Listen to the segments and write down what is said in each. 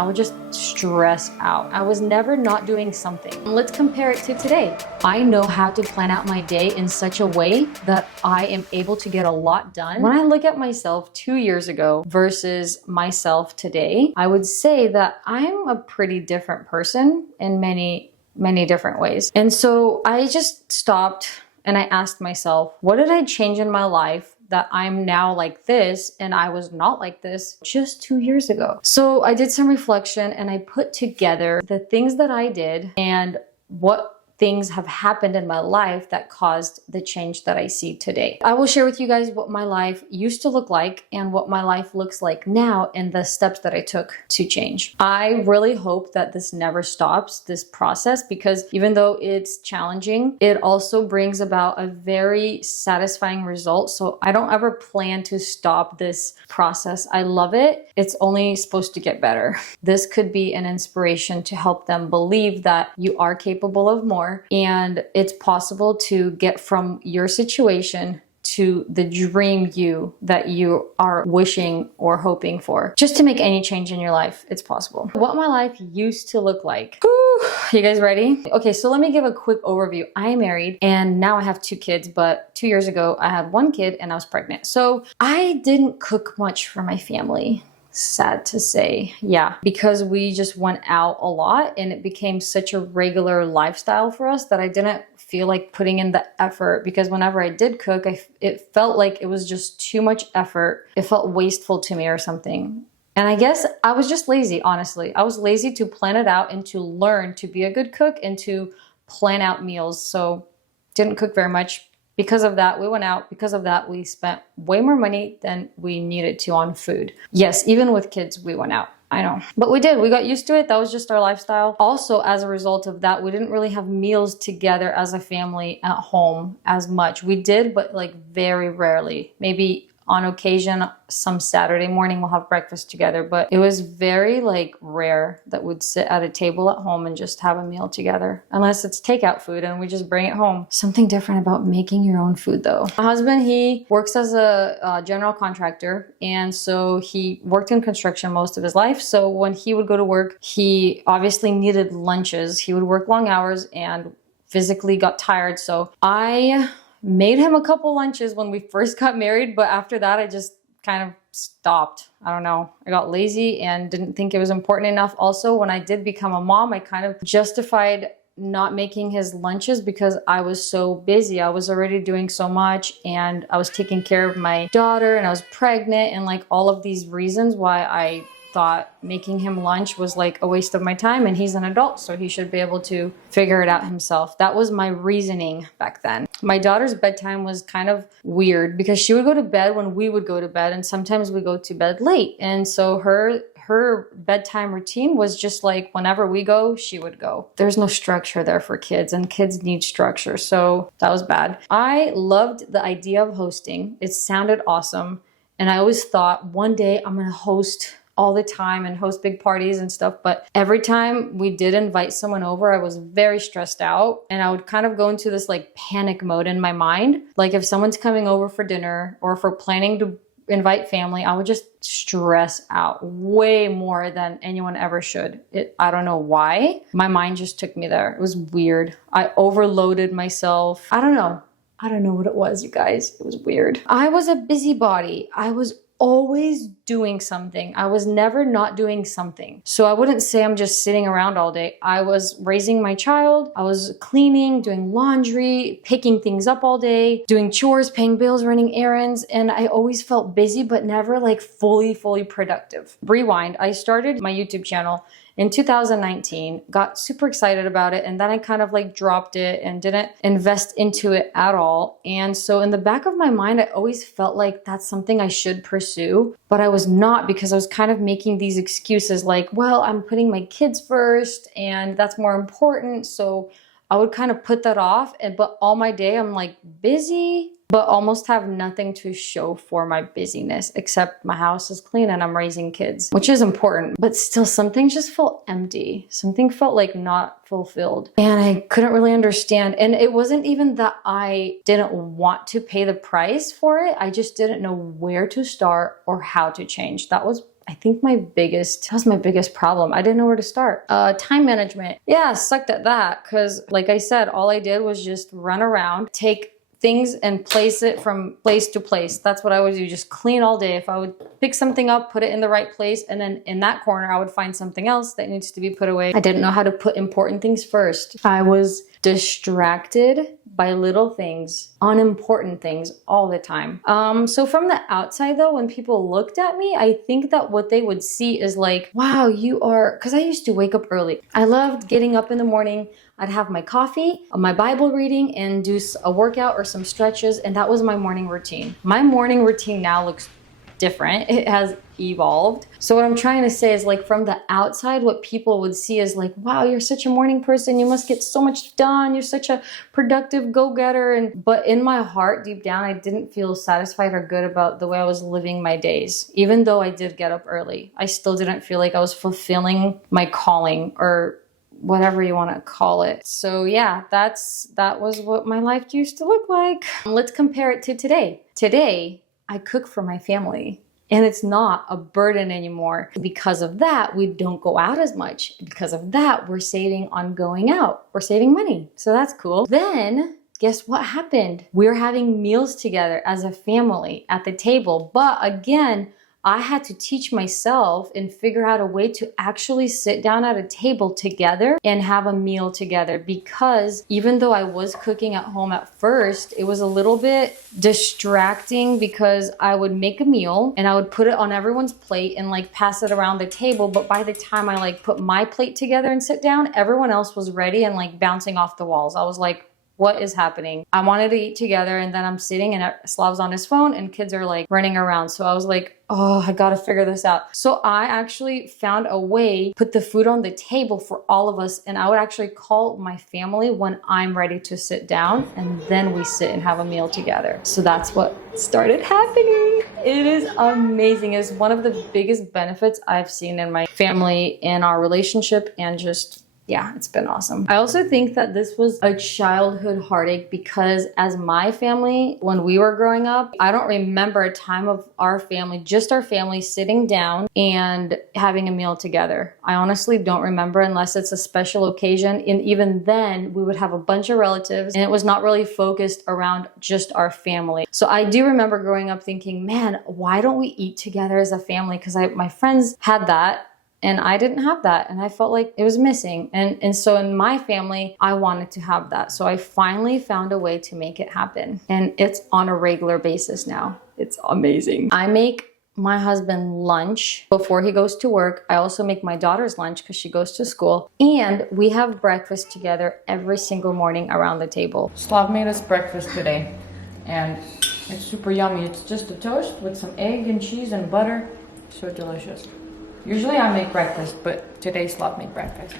I would just stress out. I was never not doing something. Let's compare it to today. I know how to plan out my day in such a way that I am able to get a lot done. When I look at myself 2 years ago versus myself today, I would say that I'm a pretty different person in many different ways. And so I just stopped and I asked myself, what did I change in my life that I'm now like this and I was not like this just 2 years ago? So I did some reflection and I put together the things that I did and what things have happened in my life that caused the change that I see today. I will share with you guys what my life used to look like and what my life looks like now and the steps that I took to change. I really hope that this never stops, this process, because even though it's challenging, it also brings about a very satisfying result. So I don't ever plan to stop this process. I love it. It's only supposed to get better. This could be an inspiration to help them believe that you are capable of more. And it's possible to get from your situation to the dream you that you are wishing or hoping for. Just to make any change in your life, it's possible. What my life used to look like. Whew, you guys ready? Okay, so let me give a quick overview. I am married and now I have 2 kids, but 2 years ago I had 1 kid and I was pregnant. So I didn't cook much for my family. Sad to say, yeah, because we just went out a lot and it became such a regular lifestyle for us that I didn't feel like putting in the effort, because whenever I did cook, it felt like it was just too much effort. It felt wasteful to me or something. And I guess I was just lazy, honestly. I was lazy to plan it out and to learn to be a good cook and to plan out meals. So didn't cook very much. Because of that, we went out. Because of that, we spent way more money than we needed to on food. Yes, even with kids, we went out. I know. But we did. We got used to it. That was just our lifestyle. Also, as a result of that, we didn't really have meals together as a family at home as much. We did, but like very rarely. Maybe on occasion, some Saturday morning we'll have breakfast together, but it was very like rare that we'd sit at a table at home and just have a meal together, unless it's takeout food and we just bring it home. Something different about making your own food though. My husband, he works as a general contractor, and so he worked in construction most of his life. So when he would go to work, he obviously needed lunches. He would work long hours and physically got tired. So I made him a couple lunches when we first got married, but after that I just kind of stopped. I don't know. I got lazy and didn't think it was important enough. Also, when I did become a mom, I kind of justified not making his lunches because I was so busy. I was already doing so much and I was taking care of my daughter and I was pregnant, and like all of these reasons why I thought making him lunch was like a waste of my time, and he's an adult, so he should be able to figure it out himself. That was my reasoning back then. My daughter's bedtime was kind of weird because she would go to bed when we would go to bed, and sometimes we go to bed late. And so her bedtime routine was just like whenever we go, she would go. There's no structure there for kids, and kids need structure. So that was bad. I loved the idea of hosting. It sounded awesome. And I always thought one day I'm gonna host all the time and host big parties and stuff. But every time we did invite someone over, I was very stressed out, and I would kind of go into this like panic mode in my mind. Like if someone's coming over for dinner or if we're planning to invite family, I would just stress out way more than anyone ever should. I don't know why. My mind just took me there. It was weird. I overloaded myself. I don't know what it was, you guys. It was weird. I was a busybody. I was always doing something. I was never not doing something. So I wouldn't say I'm just sitting around all day. I was raising my child. I was cleaning, doing laundry, picking things up all day, doing chores, paying bills, running errands. And I always felt busy, but never like fully productive. Rewind. I started my YouTube channel in 2019, got super excited about it, and then I kind of like dropped it and didn't invest into it at all. And so in the back of my mind, I always felt like that's something I should pursue, but I was not, because I was kind of making these excuses like, well, I'm putting my kids first and that's more important. So I would kind of put that off, but all my day I'm like busy, but almost have nothing to show for my busyness, except my house is clean and I'm raising kids, which is important. But still, something just felt empty. Something felt like not fulfilled. And I couldn't really understand. And it wasn't even that I didn't want to pay the price for it. I just didn't know where to start or how to change. That was I think that was my biggest problem. I didn't know where to start. Time management. Yeah, sucked at that because like I said, all I did was just run around, take things and place it from place to place. That's what I would do, just clean all day. If I would pick something up, put it in the right place, and then in that corner, I would find something else that needs to be put away. I didn't know how to put important things first. I was distracted by little things, unimportant things all the time. So from the outside though, when people looked at me, I think that what they would see is like, wow, because I used to wake up early. I loved getting up in the morning. I'd have my coffee, my Bible reading, and do a workout or some stretches, and that was my morning routine. My morning routine now looks different. It has evolved. So what I'm trying to say is like from the outside, what people would see is like, wow, you're such a morning person. You must get so much done. You're such a productive go-getter. But in my heart, deep down, I didn't feel satisfied or good about the way I was living my days. Even though I did get up early, I still didn't feel like I was fulfilling my calling or whatever you want to call it. So yeah, that was what my life used to look like. Let's compare it to today. Today, I cook for my family and it's not a burden anymore. Because of that, we don't go out as much. Because of that, we're saving on going out. We're saving money. So that's cool. Then guess what happened? We're having meals together as a family at the table. But again, I had to teach myself and figure out a way to actually sit down at a table together and have a meal together, because even though I was cooking at home at first, it was a little bit distracting because I would make a meal and I would put it on everyone's plate and like pass it around the table. But by the time I like put my plate together and sit down, everyone else was ready and like bouncing off the walls. I was like, what is happening? I wanted to eat together and then I'm sitting and Slav's on his phone and kids are like running around. So I was like, oh, I gotta figure this out. So I actually found a way to put the food on the table for all of us. And I would actually call my family when I'm ready to sit down and then we sit and have a meal together. So that's what started happening. It is amazing. It's one of the biggest benefits I've seen in my family, in our relationship, and just yeah, it's been awesome. I also think that this was a childhood heartache because as my family, when we were growing up, I don't remember a time of our family, just our family sitting down and having a meal together. I honestly don't remember unless it's a special occasion. And even then we would have a bunch of relatives and it was not really focused around just our family. So I do remember growing up thinking, man, why don't we eat together as a family? Because my friends had that. And I didn't have that. And I felt like it was missing. And so in my family, I wanted to have that. So I finally found a way to make it happen. And it's on a regular basis now. It's amazing. I make my husband lunch before he goes to work. I also make my daughter's lunch because she goes to school. And we have breakfast together every single morning around the table. Slav made us breakfast today. And it's super yummy. It's just a toast with some egg and cheese and butter. So delicious. Usually I make breakfast, but today Slav made breakfast.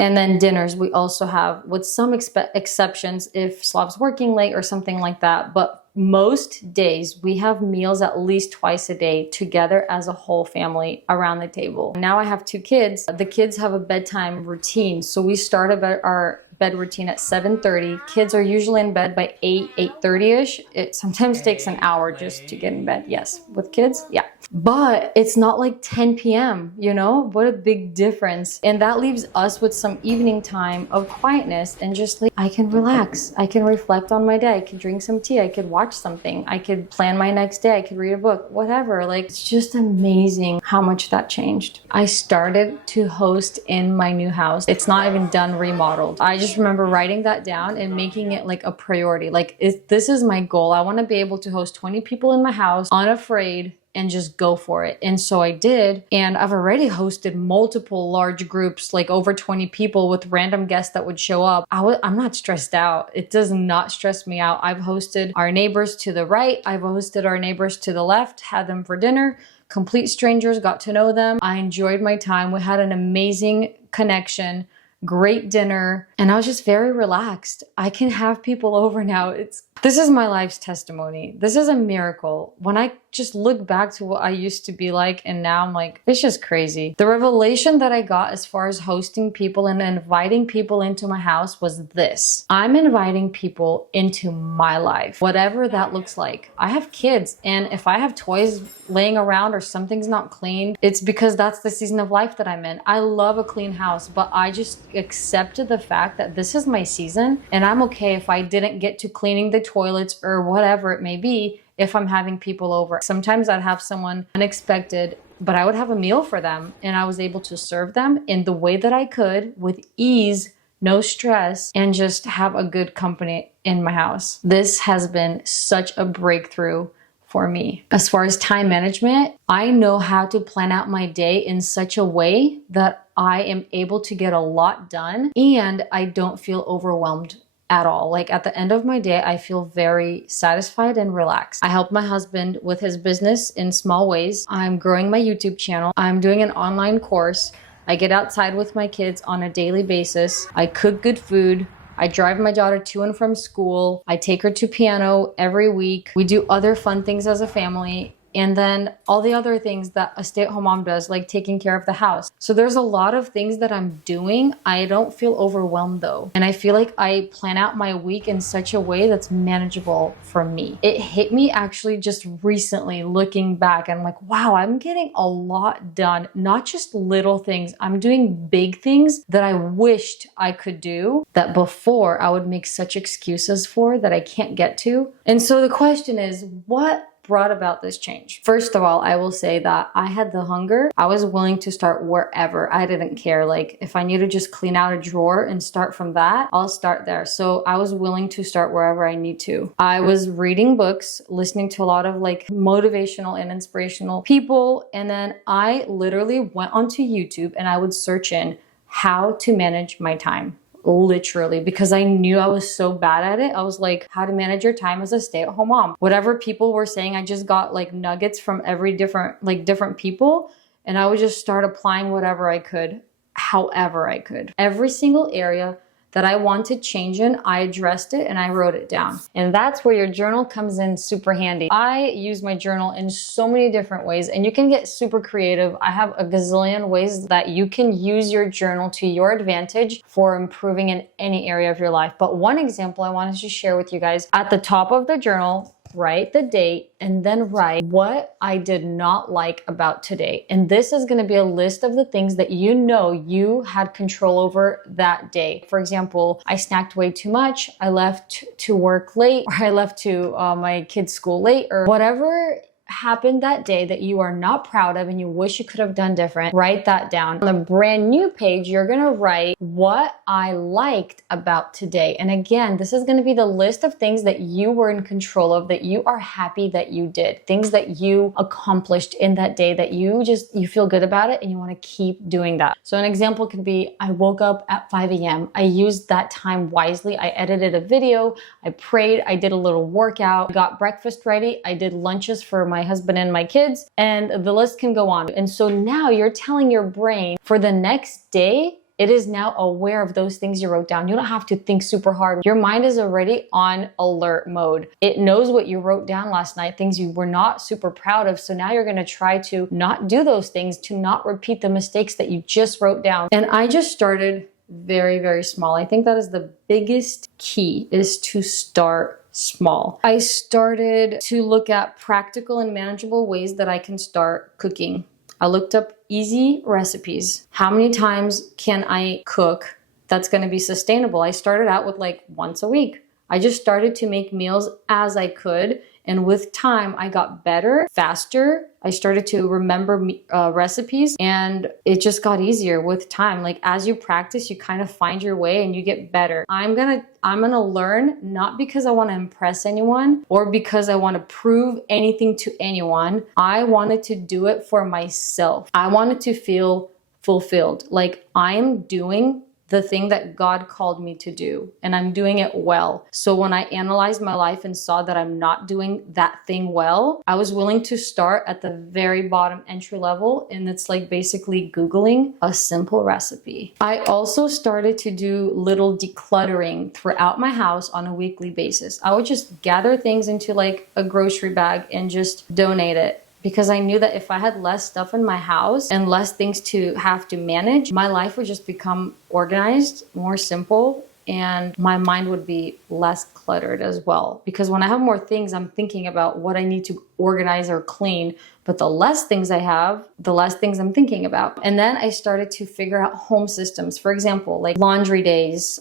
And then dinners we also have, with some exceptions if Slav's working late or something like that. But most days we have meals at least twice a day together as a whole family around the table. Now I have 2 kids. The kids have a bedtime routine. So we start about our bed routine at 7:30. Kids are usually in bed by 8:30ish. It sometimes takes an hour just to get in bed. Yes, with kids, yeah. But it's not like 10 p.m., you know? What a big difference. And that leaves us with some evening time of quietness and just like, I can relax. I can reflect on my day. I could drink some tea. I could watch something. I could plan my next day. I could read a book, whatever. Like, it's just amazing how much that changed. I started to host in my new house. It's not even done remodeled. I just remember writing that down and making it like a priority. Like, this is my goal. I want to be able to host 20 people in my house, unafraid, and just go for it. And so I did. And I've already hosted multiple large groups, like over 20 people with random guests that would show up. I'm not stressed out. It does not stress me out. I've hosted our neighbors to the right. I've hosted our neighbors to the left, had them for dinner. Complete strangers, got to know them. I enjoyed my time. We had an amazing connection. great dinner, and I was just very relaxed. I can have people over now. This is my life's testimony. This is a miracle. When I just look back to what I used to be like, and now I'm like, it's just crazy. The revelation that I got as far as hosting people and inviting people into my house was this. I'm inviting people into my life, whatever that looks like. I have kids, and if I have toys laying around or something's not clean, it's because that's the season of life that I'm in. I love a clean house, but I just accepted the fact that this is my season, and I'm okay if I didn't get to cleaning the toilets or whatever it may be if I'm having people over. Sometimes I'd have someone unexpected, but I would have a meal for them, and I was able to serve them in the way that I could with ease, no stress, and just have a good company in my house. This has been such a breakthrough for me. As far as time management, I know how to plan out my day in such a way that I am able to get a lot done and I don't feel overwhelmed at all. Like at the end of my day, I feel very satisfied and relaxed. I help my husband with his business in small ways. I'm growing my YouTube channel. I'm doing an online course. I get outside with my kids on a daily basis. I cook good food. I drive my daughter to and from school. I take her to piano every week. We do other fun things as a family. And then all the other things that a stay-at-home mom does, like taking care of the house. So there's a lot of things that I'm doing. I don't feel overwhelmed though. And I feel like I plan out my week in such a way that's manageable for me. It hit me actually just recently looking back. I'm like, wow, I'm getting a lot done. Not just little things. I'm doing big things that I wished I could do that before I would make such excuses for that I can't get to. And so the question is, what brought about this change? First of all, I will say that I had the hunger. I was willing to start wherever. I didn't care. Like if I need to just clean out a drawer and start from that, I'll start there. So I was willing to start wherever I need to. I was reading books, listening to a lot of like motivational and inspirational people. And then I literally went onto YouTube and I would search in how to manage my time. Literally, because I knew I was so bad at it. I was like, how to manage your time as a stay-at-home mom. Whatever people were saying, I just got like nuggets from every different people, and I would just start applying whatever I could, however I could. Every single area that I wanted change in, I addressed it and I wrote it down. And that's where your journal comes in super handy. I use my journal in so many different ways, and you can get super creative. I have a gazillion ways that you can use your journal to your advantage for improving in any area of your life. But one example I wanted to share with you guys, at the top of the journal, write the date and then write what I did not like about today. And this is going to be a list of the things that you know you had control over that day. For example, I snacked way too much, I left to work late, or I left to my kids' school late, or whatever happened that day that you are not proud of and you wish you could have done different, write that down. On the brand new page, you're gonna write what I liked about today. And again, this is gonna be the list of things that you were in control of, that you are happy that you did, things that you accomplished in that day that you feel good about it and you wanna keep doing that. So an example could be, I woke up at 5 a.m. I used that time wisely. I edited a video, I prayed, I did a little workout, got breakfast ready, I did lunches for my husband and my kids, and the list can go on. And so now you're telling your brain for the next day, it is now aware of those things you wrote down. You don't have to think super hard. Your mind is already on alert mode. It knows what you wrote down last night, things you were not super proud of. So now you're gonna try to not do those things, to not repeat the mistakes that you just wrote down. And I just started very, very small. I think that is the biggest key, is to start small. I started to look at practical and manageable ways that I can start cooking. I looked up easy recipes. How many times can I cook that's going to be sustainable? I started out with like once a week. I just started to make meals as I could. And with time, I got better, faster. I started to remember recipes, and it just got easier with time. Like as you practice, you kind of find your way and you get better. I'm gonna learn, not because I want to impress anyone or because I want to prove anything to anyone. I wanted to do it for myself. I wanted to feel fulfilled. Like I'm doing the thing that God called me to do, and I'm doing it well. So when I analyzed my life and saw that I'm not doing that thing well, I was willing to start at the very bottom entry level, and it's like basically Googling a simple recipe. I also started to do little decluttering throughout my house on a weekly basis. I would just gather things into like a grocery bag and just donate it, because I knew that if I had less stuff in my house and less things to have to manage, my life would just become organized, more simple, and my mind would be less cluttered as well. Because when I have more things, I'm thinking about what I need to organize or clean. But the less things I have, the less things I'm thinking about. And then I started to figure out home systems. For example, like laundry days,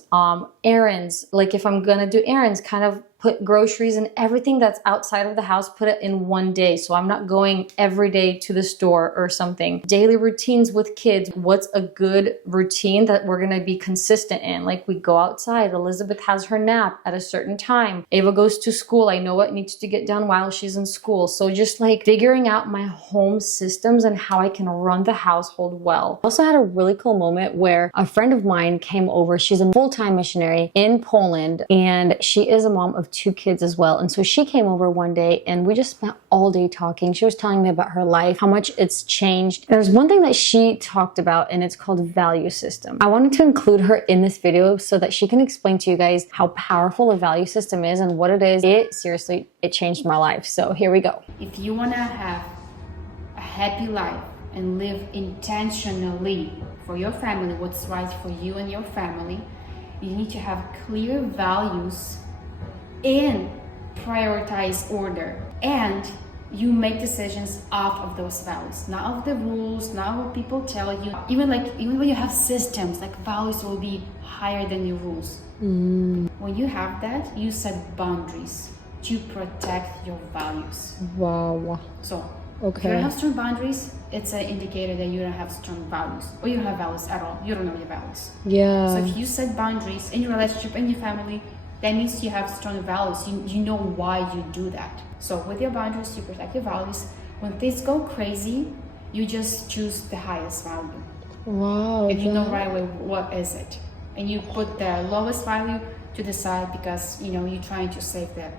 errands. Like if I'm gonna do errands, kind of put groceries and everything that's outside of the house, put it in one day. So I'm not going every day to the store or something. Daily routines with kids. What's a good routine that we're gonna be consistent in? Like we go outside, Elizabeth has her nap at a certain time. Ava goes to school. I know what needs to get done while she's in school. So just like figuring out my home systems and how I can run the household well. I also had a really cool moment where a friend of mine came over. She's a full-time missionary in Poland, and she is a mom of 2 kids as well. And so she came over one day and we just spent all day talking. She was telling me about her life, how much it's changed. There's one thing that she talked about, and it's called value system. I wanted to include her in this video so that she can explain to you guys how powerful a value system is and what it is. It changed my life. So here we go. If you want to have a happy life and live intentionally for your family, what's right for you and your family, you need to have clear values in prioritize order, and you make decisions off of those values, not of the rules, not what people tell you. Even when you have systems, like values will be higher than your rules. When you have that, you set boundaries to protect your values. Wow. So okay, if you don't have strong boundaries, it's an indicator that you don't have strong values, or you don't have values at all. You don't know your values. Yeah. So if you set boundaries in your relationship, in your family, that means you have strong values. You know why you do that. So with your boundaries, you protect your values. When things go crazy, you just choose the highest value. Wow. If you know right away what is it, and you put the lowest value to the side, because you know you're trying to save the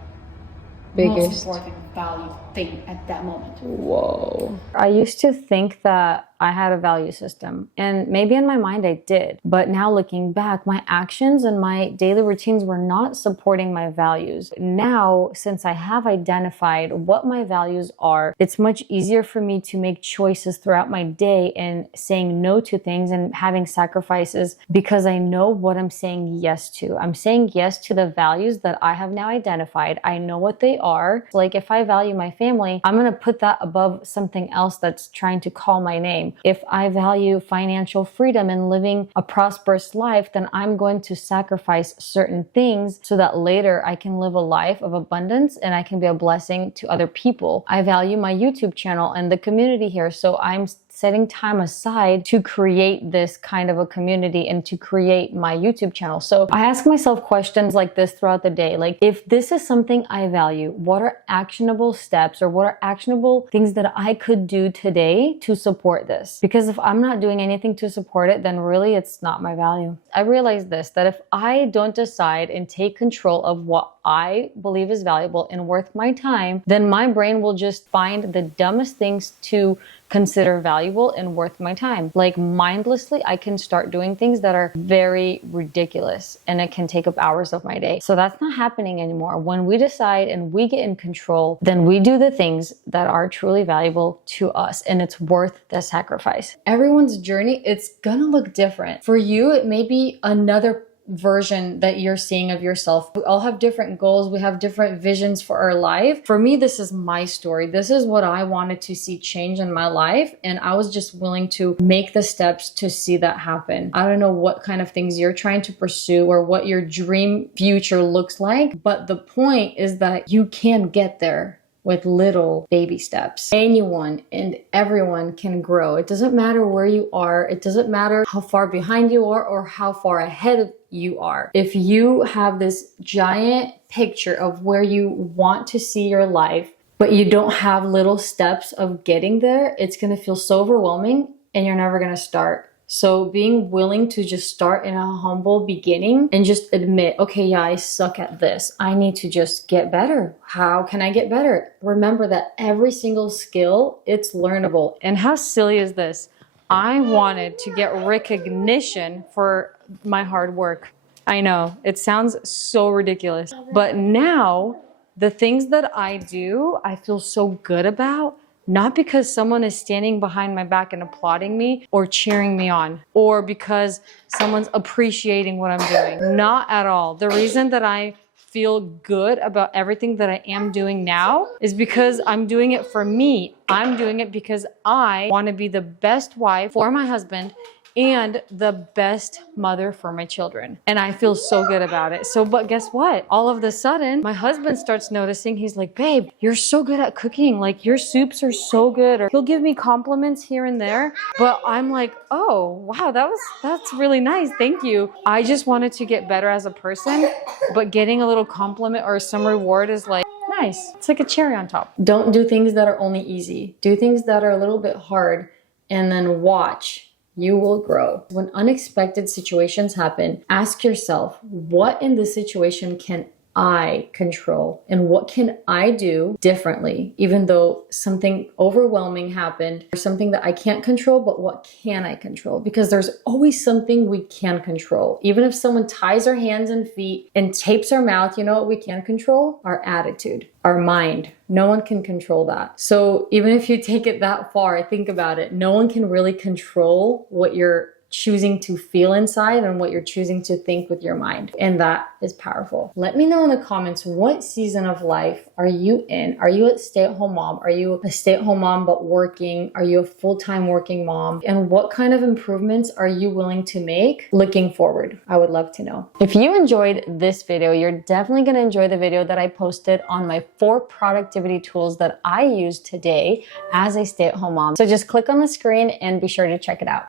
most important value thing at that moment. Whoa. I used to think that I had a value system, and maybe in my mind I did, but now looking back, my actions and my daily routines were not supporting my values. Now, since I have identified what my values are, it's much easier for me to make choices throughout my day and saying no to things and having sacrifices, because I know what I'm saying yes to. I'm saying yes to the values that I have now identified. I know what they are. Like if I value my family, I'm going to put that above something else that's trying to call my name. If I value financial freedom and living a prosperous life, then I'm going to sacrifice certain things so that later I can live a life of abundance and I can be a blessing to other people. I value my YouTube channel and the community here, so I'm setting time aside to create this kind of a community and to create my YouTube channel. So I ask myself questions like this throughout the day. Like, if this is something I value, what are actionable steps or what are actionable things that I could do today to support this? Because if I'm not doing anything to support it, then really it's not my value. I realized this, that if I don't decide and take control of what I believe is valuable and worth my time, then my brain will just find the dumbest things to consider valuable and worth my time. Like mindlessly, I can start doing things that are very ridiculous and it can take up hours of my day. So that's not happening anymore. When we decide and we get in control, then we do the things that are truly valuable to us and it's worth the sacrifice. Everyone's journey, it's gonna look different. For you, it may be another version that you're seeing of yourself. We all have different goals. We have different visions for our life. For me, this is my story. This is what I wanted to see change in my life. And I was just willing to make the steps to see that happen. I don't know what kind of things you're trying to pursue or what your dream future looks like. But the point is that you can get there with little baby steps. Anyone and everyone can grow. It doesn't matter where you are. It doesn't matter how far behind you are or how far ahead you are. If you have this giant picture of where you want to see your life, but you don't have little steps of getting there, it's going to feel so overwhelming and you're never going to start. So being willing to just start in a humble beginning and just admit, okay, yeah, I suck at this. I need to just get better. How can I get better? Remember that every single skill, it's learnable. And how silly is this? I wanted to get recognition for my hard work. I know, it sounds so ridiculous, but now the things that I do, I feel so good about. Not because someone is standing behind my back and applauding me or cheering me on, or because someone's appreciating what I'm doing. Not at all. The reason that I feel good about everything that I am doing now is because I'm doing it for me. I'm doing it because I want to be the best wife for my husband and the best mother for my children. And I feel so good about it. So, but guess what? All of a sudden, my husband starts noticing. He's like, babe, you're so good at cooking. Like, your soups are so good. Or he'll give me compliments here and there. But I'm like, oh, wow, that's really nice. Thank you. I just wanted to get better as a person, but getting a little compliment or some reward is like, nice. It's like a cherry on top. Don't do things that are only easy. Do things that are a little bit hard and then watch. You will grow. When unexpected situations happen, ask yourself, what in this situation can I control? And what can I do differently? Even though something overwhelming happened or something that I can't control, but what can I control? Because there's always something we can control. Even if someone ties our hands and feet and tapes our mouth, you know what we can control? Our attitude, our mind. No one can control that. So even if you take it that far, think about it. No one can really control what you're choosing to feel inside and what you're choosing to think with your mind. And that is powerful. Let me know in the comments, what season of life are you in? Are you a stay-at-home mom? Are you a stay-at-home mom but working? Are you a full-time working mom? And what kind of improvements are you willing to make looking forward? I would love to know. If you enjoyed this video, you're definitely going to enjoy the video that I posted on my 4 productivity tools that I use today as a stay-at-home mom. So just click on the screen and be sure to check it out.